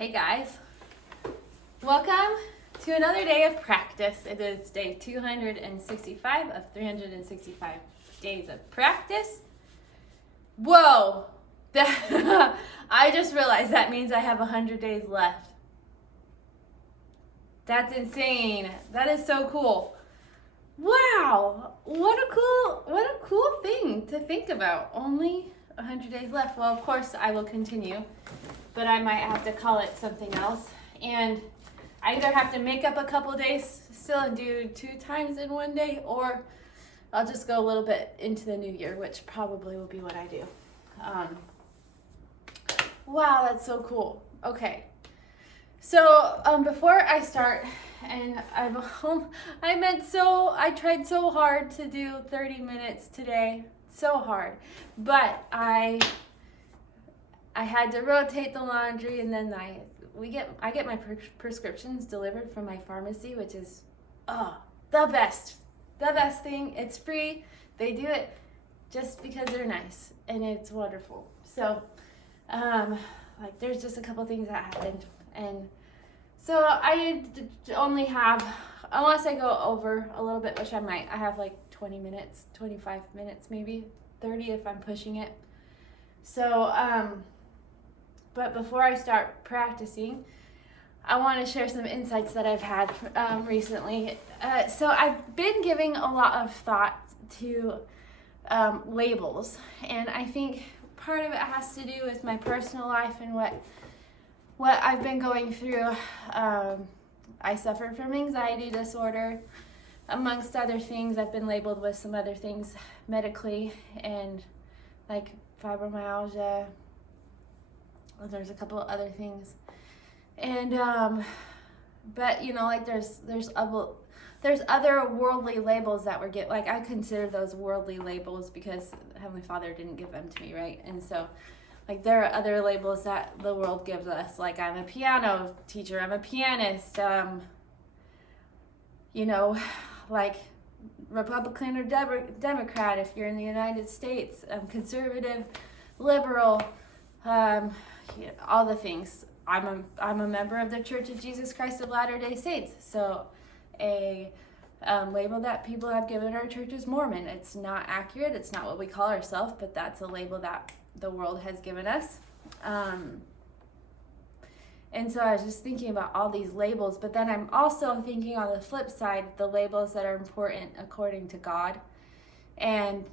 Hey guys, welcome to another day of practice. It is day 265 of 365 days of practice. Whoa! I just realized that means I have 100 days left. That's insane. That is so cool. Wow! What a cool thing to think about. Only 100 days left. Well, of course I will continue, but I might have to call it something else. And I either have to make up a couple days still and do 2 times in one day, or I'll just go a little bit into the new year, which probably will be what I do. Wow, that's so cool. Okay. So before I start, and I tried so hard to do 30 minutes today, so hard, but I had to rotate the laundry, and then I get my prescriptions delivered from my pharmacy, which is the best thing. It's free. They do it just because they're nice, and it's wonderful. So there's just a couple things that happened, and so I only have, unless I go over a little bit, which I might, I have like 20 minutes, 25 minutes, maybe 30 if I'm pushing it. So but before I start practicing, I want to share some insights that I've had recently. So I've been giving a lot of thought to labels, and I think part of it has to do with my personal life and what I've been going through. I suffer from anxiety disorder, amongst other things. I've been labeled with some other things medically, and like fibromyalgia. There's a couple of other things, and but like there's other worldly labels that were like I consider those worldly labels because Heavenly Father didn't give them to me, right? And so like there are other labels that the world gives us, like I'm a piano teacher, I'm a pianist, like Republican or Democrat if you're in the United States, conservative, liberal, all the things. I'm a member of the Church of Jesus Christ of Latter-day Saints, so a label that people have given our church is Mormon. It's not accurate. It's not what we call ourselves, but that's a label that the world has given us. And so I was just thinking about all these labels, but then I'm also thinking on the flip side, the labels that are important according to God. And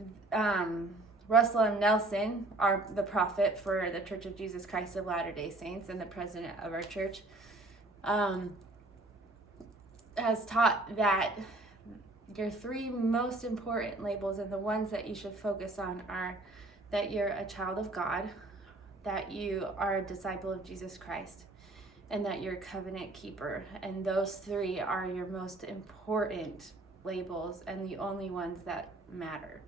Russell M. Nelson, the prophet for the Church of Jesus Christ of Latter-day Saints and the president of our church, has taught that your 3 most important labels and the ones that you should focus on are that you're a child of God, that you are a disciple of Jesus Christ, and that you're a covenant keeper. And those 3 are your most important labels and the only ones that matter.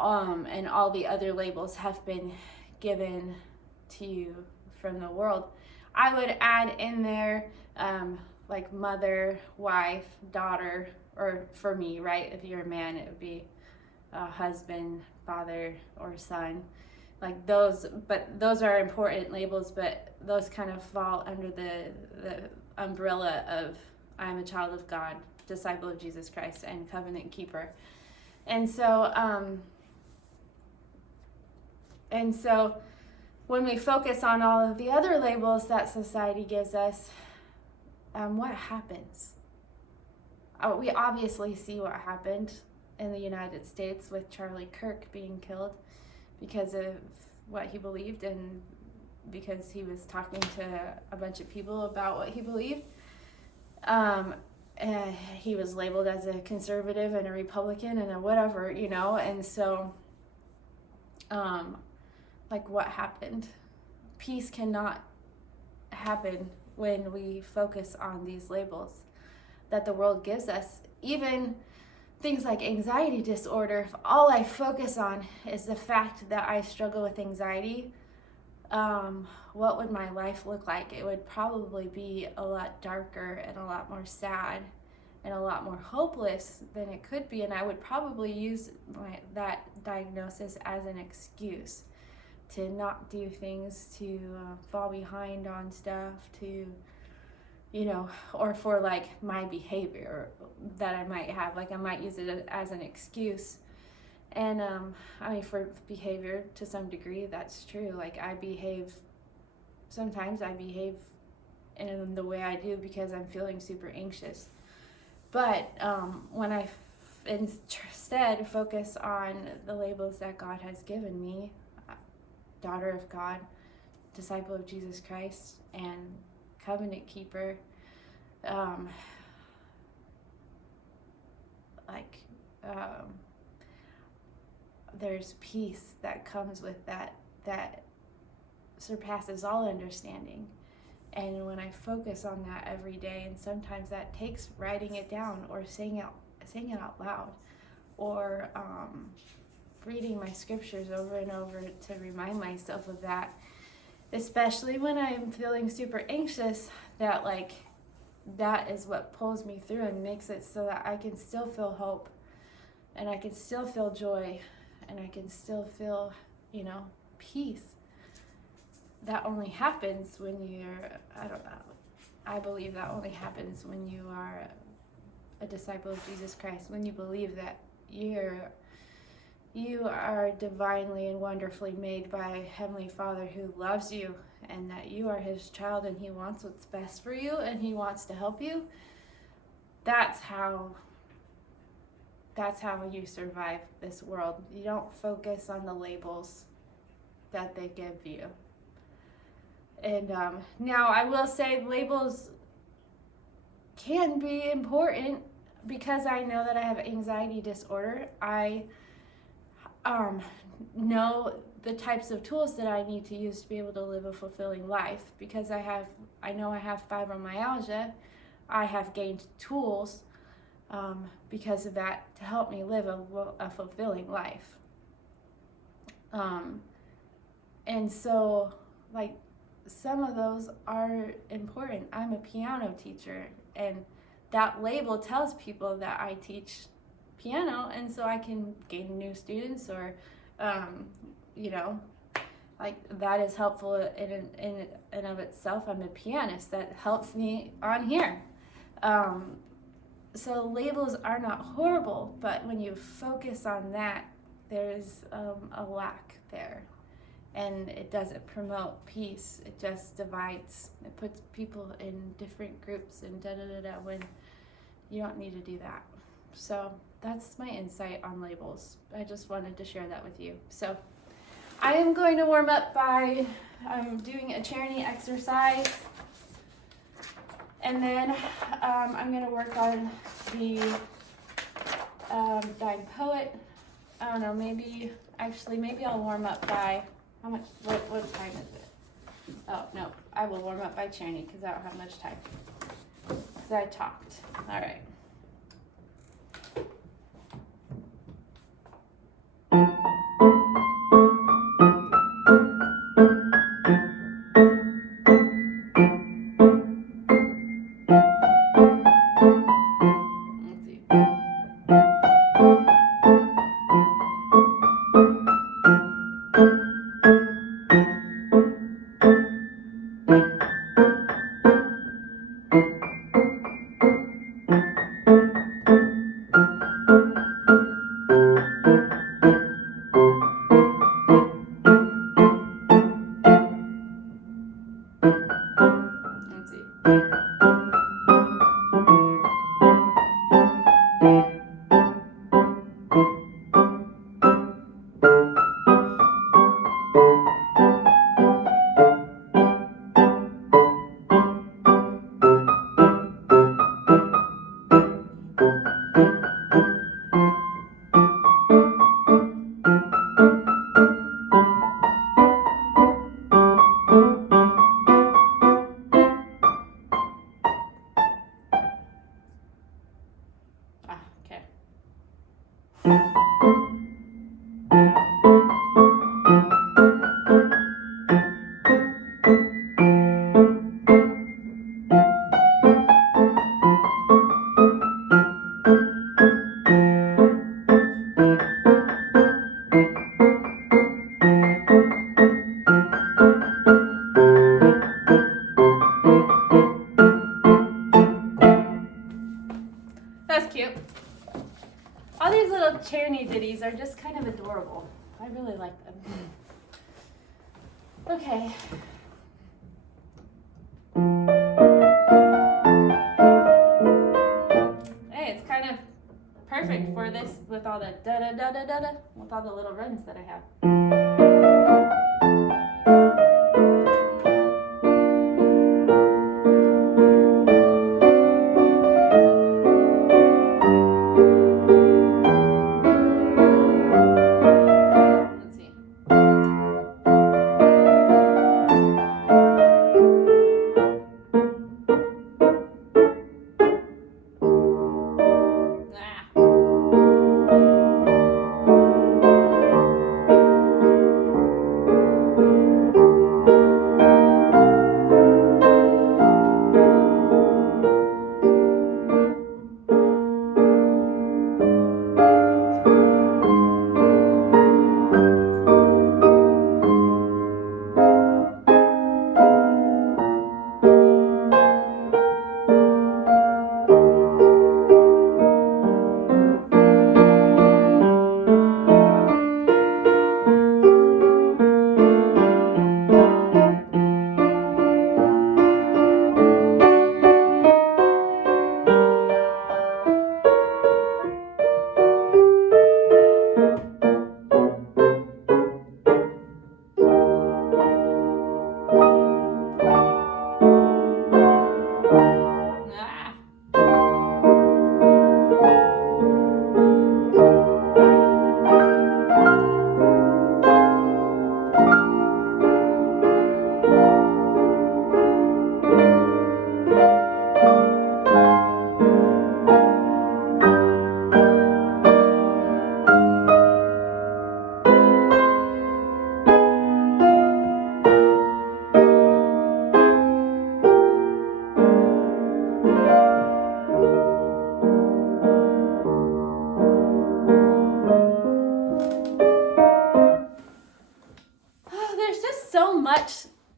And all the other labels have been given to you from the world. I would add in there like mother, wife, daughter, or for me, right? If you're a man, it would be husband, father, or son. Like those, but those are important labels, but those kind of fall under the umbrella of I'm a child of God, disciple of Jesus Christ, and covenant keeper. And so when we focus on all of the other labels that society gives us, what happens? We obviously see what happened in the United States with Charlie Kirk being killed because of what he believed and because he was talking to a bunch of people about what he believed. And he was labeled as a conservative and a Republican and a whatever, and so like what happened? Peace cannot happen when we focus on these labels that the world gives us. Even things like anxiety disorder, if all I focus on is the fact that I struggle with anxiety, what would my life look like? It would probably be a lot darker and a lot more sad and a lot more hopeless than it could be, and I would probably use that diagnosis as an excuse. to not do things, to fall behind on stuff, to, you know, or for like my behavior that I might have. Like I might use it as an excuse. And I mean, for behavior to some degree, that's true. Like sometimes I behave in the way I do because I'm feeling super anxious. But when I instead focus on the labels that God has given me, daughter of God, disciple of Jesus Christ, and covenant keeper, there's peace that comes with that surpasses all understanding. And when I focus on that every day, and sometimes that takes writing it down or saying it out loud, or reading my scriptures over and over to remind myself of that, especially when I'm feeling super anxious, that is what pulls me through and makes it so that I can still feel hope, and I can still feel joy, and I can still feel, you know, peace. That only happens when I believe that only happens when you are a disciple of Jesus Christ, when you believe that you are divinely and wonderfully made by Heavenly Father who loves you, and that you are His child, and He wants what's best for you, and He wants to help you. That's how you survive this world. You don't focus on the labels that they give you. And now I will say labels can be important because I know that I have anxiety disorder. I know the types of tools that I need to use to be able to live a fulfilling life, because I know I have fibromyalgia. I have gained tools because of that to help me live a fulfilling life. And so, like, some of those are important. I'm a piano teacher, and that label tells people that I teach piano, and so I can gain new students, or you know, like, that is helpful in and of itself. I'm a pianist, that helps me on here. So labels are not horrible, but when you focus on that, there's a lack there, and it doesn't promote peace. It just divides. It puts people in different groups and when you don't need to do that. So that's my insight on labels. I just wanted to share that with you. So I am going to warm up by doing a charity exercise, and then I'm going to work on the Dying Poet. I don't know, maybe I'll warm up by, what time is it? Oh, no, I will warm up by charity because I don't have much time, because I talked. All right. kitties are just kind of adorable. I really like them. Okay. Hey, it's kind of perfect for this with all the da-da-da-da-da-da, with all the little runs that I have.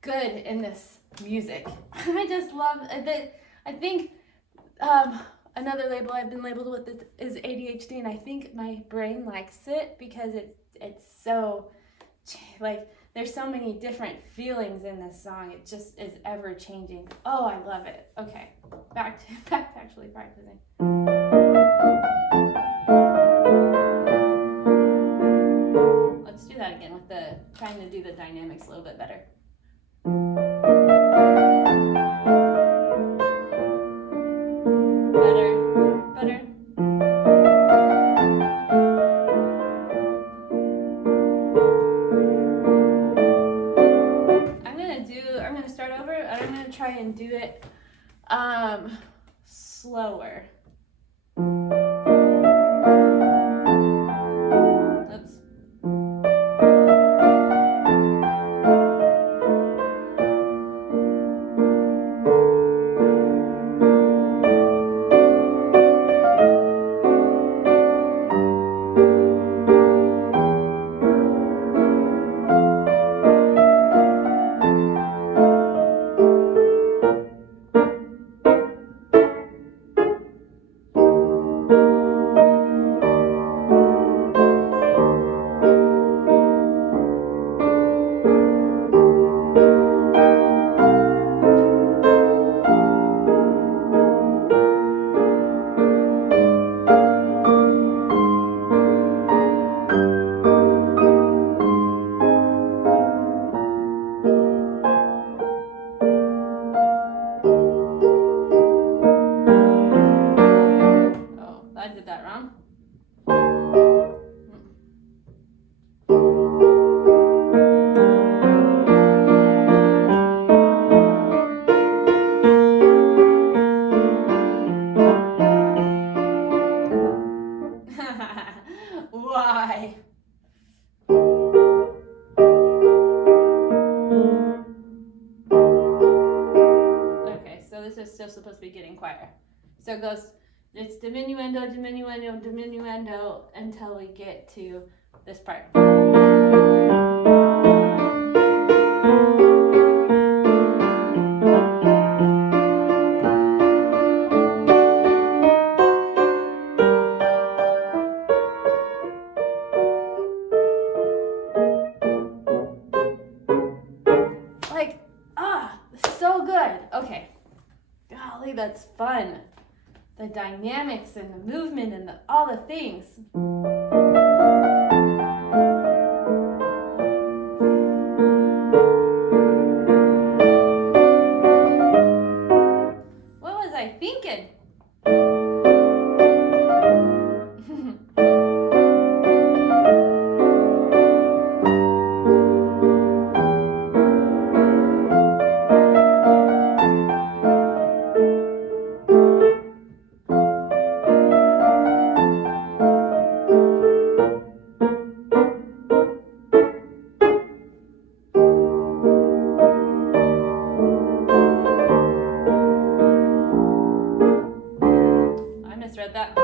Good in this music. I just love it. I think another label I've been labeled with is ADHD, and I think my brain likes it because it's so, like, there's so many different feelings in this song. It just is ever changing. Oh, I love it. Okay, back to actually practicing. Let's do that again with trying to do the dynamics a little bit better. Better. I'm gonna start over. I'm gonna try and do it slower. Why? Okay, so this is still supposed to be getting quieter. So it goes, it's diminuendo, diminuendo, diminuendo until we get to this part. so good. Okay. Golly, that's fun. The dynamics and the movement and all the things. What was I thinking? I misread that.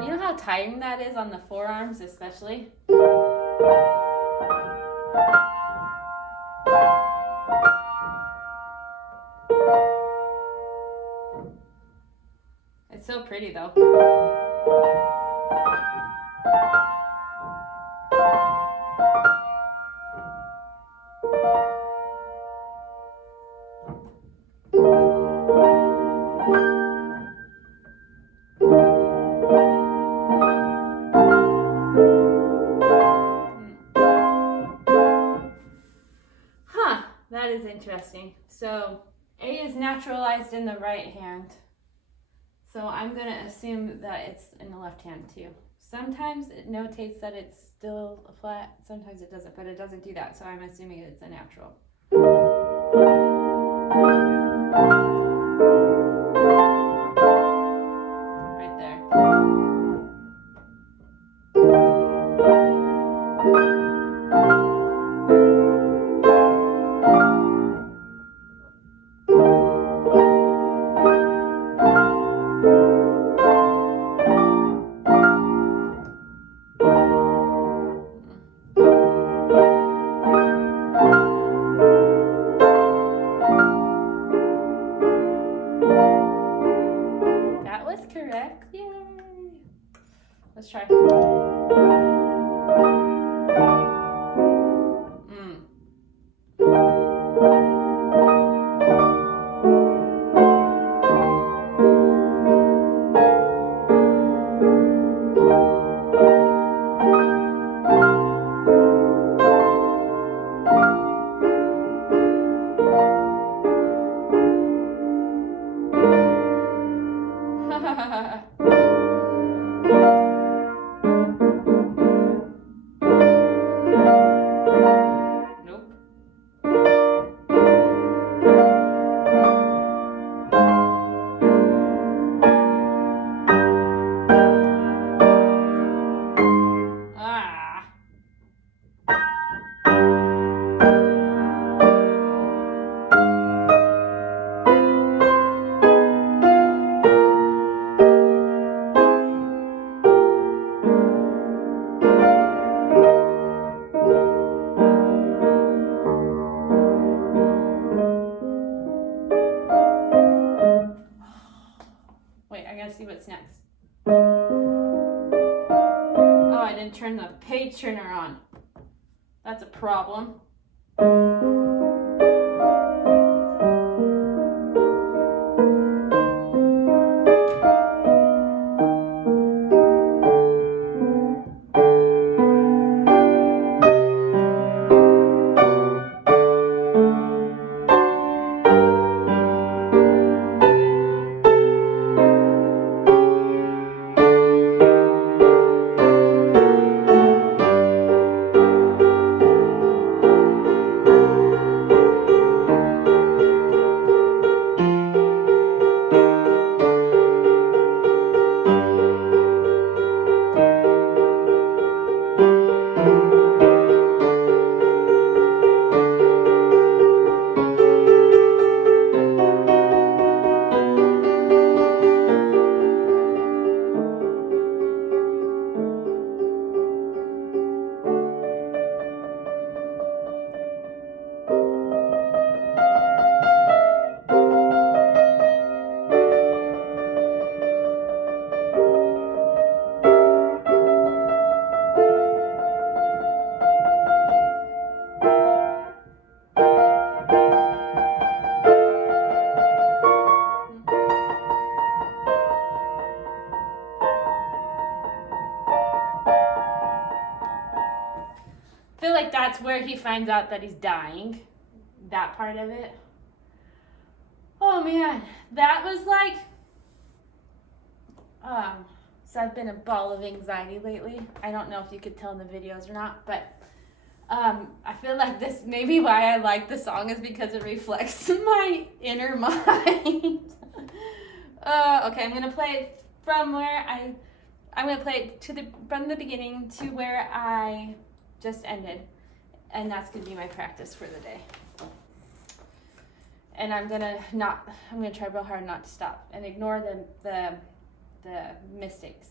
You know how tiring that is on the forearms, especially? It's so pretty, though. That is interesting. So A is naturalized in the right hand. So I'm going to assume that it's in the left hand too. Sometimes it notates that it's still a flat, sometimes it doesn't, but it doesn't do that. So I'm assuming it's a natural. Right there. That was correct. Yay! Let's try. I didn't turn the page turner on. That's a problem. I feel like that's where he finds out that he's dying. That part of it. Oh man, that was like, so I've been a ball of anxiety lately. I don't know if you could tell in the videos or not, but I feel like this, maybe why I like the song is because it reflects my inner mind. Okay, I'm gonna play it from where I'm gonna play it from the beginning to where I just ended, and that's gonna be my practice for the day. And I'm gonna try real hard not to stop and ignore the mistakes.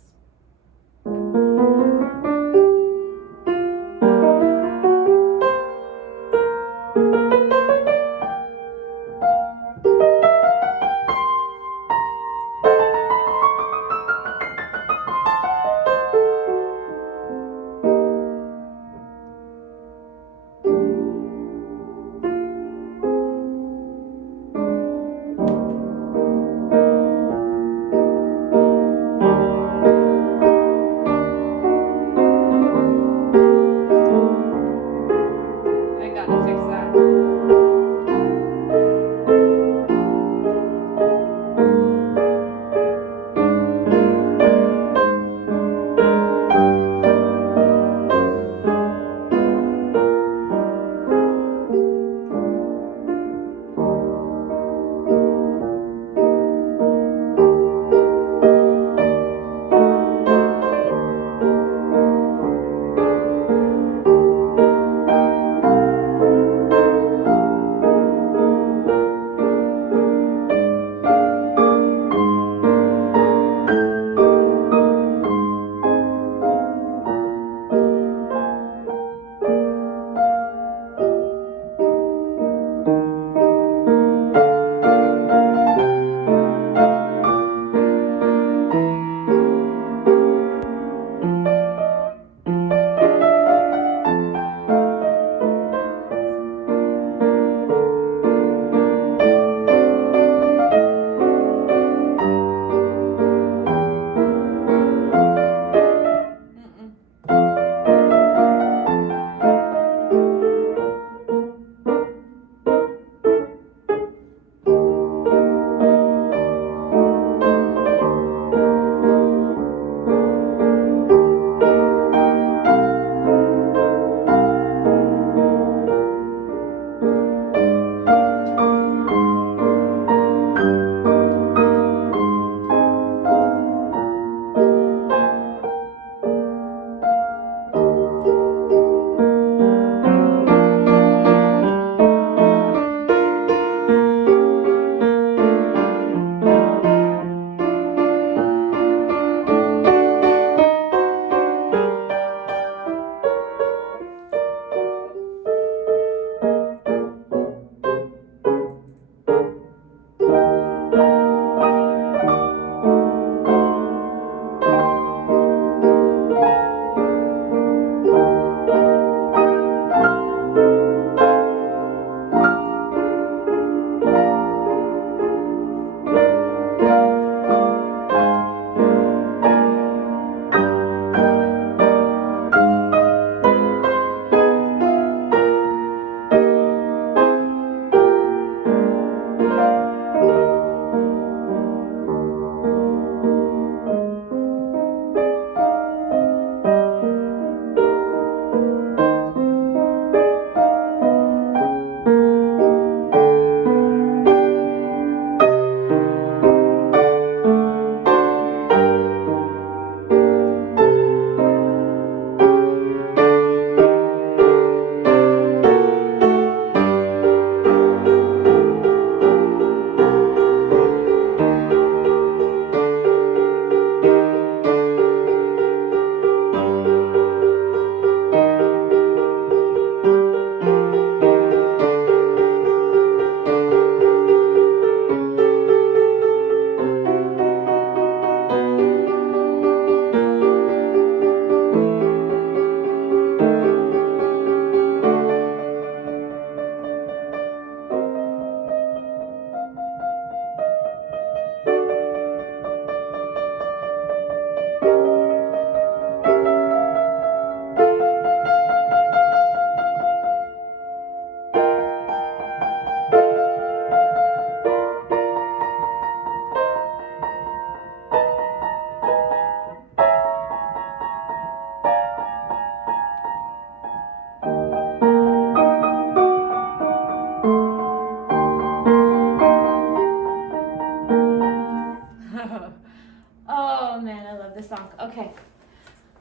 the song. Okay.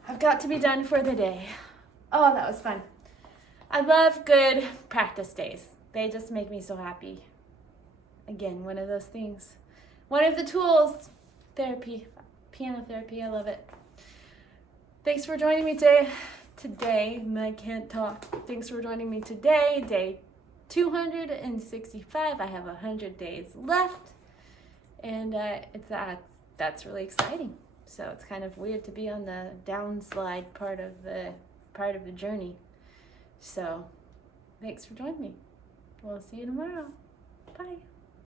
I've got to be done for the day. Oh, that was fun. I love good practice days. They just make me so happy. Again, one of those things. One of the tools, therapy, piano therapy. I love it. Thanks for joining me today. I can't talk. Thanks for joining me today. Day 265. I have 100 days left. And that's really exciting. So it's kind of weird to be on the downslide part of the journey. So thanks for joining me. We'll see you tomorrow. Bye.